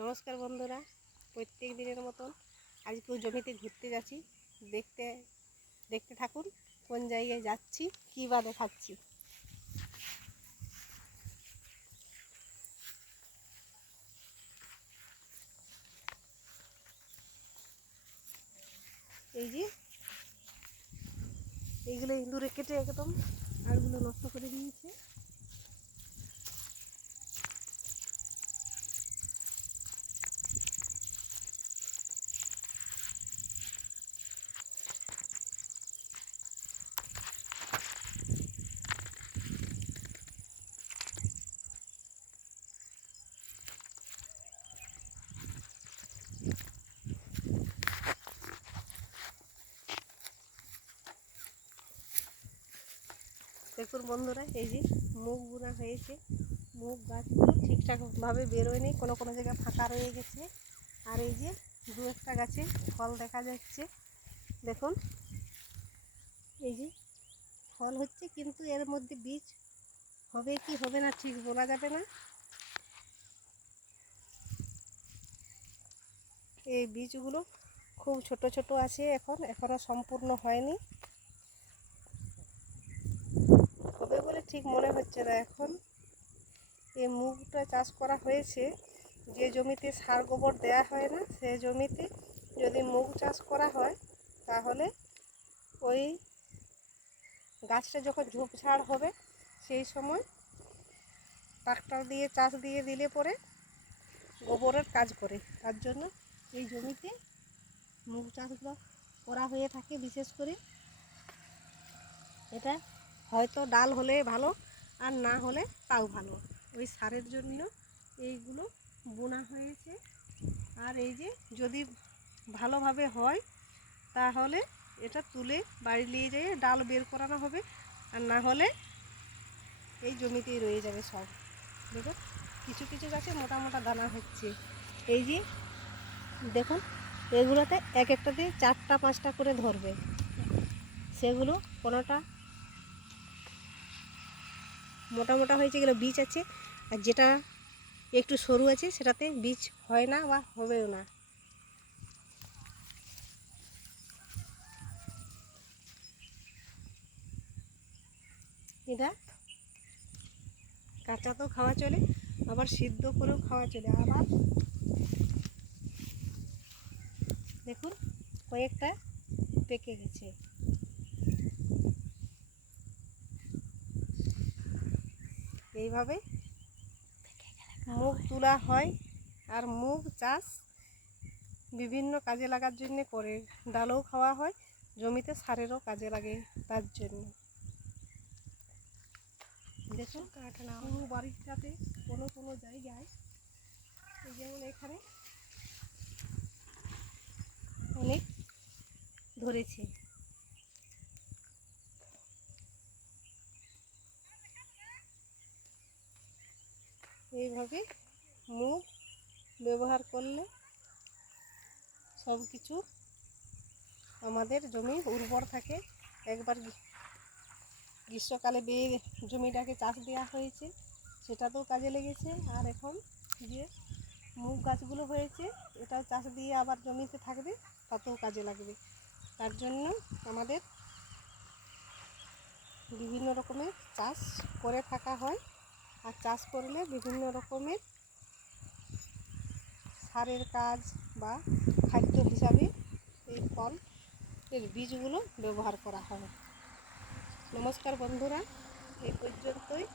নমস্কার বন্ধুরা, প্রত্যেক দিনের মতন আজকেও জমিতে ঘুরতে যাচ্ছি। দেখতে দেখতে থাকুন কোন জায়গায় যাচ্ছি, কী বা দেখাচ্ছি। এই যে এইগুলো ইঁদুরে কেটে একদম আরগুলো নষ্ট করে দিয়েছে। দেখুন বন্ধুরা, এই যে মুগ বোনা হয়েছে, মুগ গাছগুলো ঠিকঠাকভাবে বেরোয়নি, কোনো কোনো জায়গায় ফাঁকা রয়ে গেছে। আর এই যে দু একটা গাছে ফল দেখা যাচ্ছে। দেখুন এই যে ফল হচ্ছে, কিন্তু এর মধ্যে বীজ হবে কি হবে না ঠিক বলা যাবে না। এই বীজগুলো খুব ছোট ছোট আছে, এখনো সম্পূর্ণ হয়নি, হবে বলে ঠিক মনে হচ্ছে না। এখন এই মুগটা চাষ করা হয়েছে যে জমিতে সার গোবর দেয়া হয় না, সে জমিতে যদি মুগ চাষ করা হয় তাহলে ওই গাছটা যখন ঝোপঝাড় হবে সেই সময় ট্রাক্টর দিয়ে চাষ দিয়ে দিলে পরে গোবরের কাজ করে। তার জন্য এই জমিতে মুগ চাষগুলো করা হয়ে থাকে। বিশেষ করে এটা হয়তো ডাল হলে ভালো, আর না হলে তাও ভালো। ওই সারের জন্য এইগুলো বোনা হয়েছে। আর এই যে যদি ভালোভাবে হয় তাহলে এটা তুলে বাড়ি নিয়ে যেয়ে ডাল বের করানো হবে, আর না হলে এই জমিতেই রয়ে যাবে সব। দেখুন কিছু কিছু গাছে মোটা মোটা দানা হচ্ছে। এই যে দেখুন এগুলোতে এক একটাতে 4টা 5টা করে ধরবে। সেগুলো কোনোটা মোটা মোটা হয়েছে, এগুলো বীজ আছে, আর যেটা একটু সরু আছে সেটাতে বীজ হয় না বা হবেও না। এটা কাঁচা তো খাওয়া চলে, আবার সিদ্ধ করেও খাওয়া চলে। আবার দেখুন কয়েকটা পেকে গেছে। এইভাবে মুগ তোলা হয়। আর মুগ চাষ বিভিন্ন কাজে লাগার জন্য করে, ডালও খাওয়া হয়, জমিতে সারেরও কাজে লাগে। তার জন্য দেখুন পুরো বাড়িটাতে কোনো কোনো জায়গায়, যেমন এখানে অনেক ধরেছে। এইভাবে মুগ ব্যবহার করলে সব কিছু আমাদের জমি উর্বর থাকে। একবার গ্রীষ্মকালে জমিটাকে চাষ দেওয়া হয়েছে, সেটাতেও কাজে লেগেছে। আর এখন যে মুগ গাছগুলো হয়েছে এটাও চাষ দিয়ে আবার জমিতে থাকবে, তাতেও কাজে লাগবে। তার জন্য আমাদের বিভিন্ন রকমের চাষ করে থাকা হয়। আর চাষ করলে বিভিন্ন রকমের সারের কাজ বা খাদ্য হিসাবে এই ফলের বীজগুলো ব্যবহার করা হয়। নমস্কার বন্ধুরা, এই পর্যন্তই।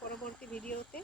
পরবর্তী ভিডিওতে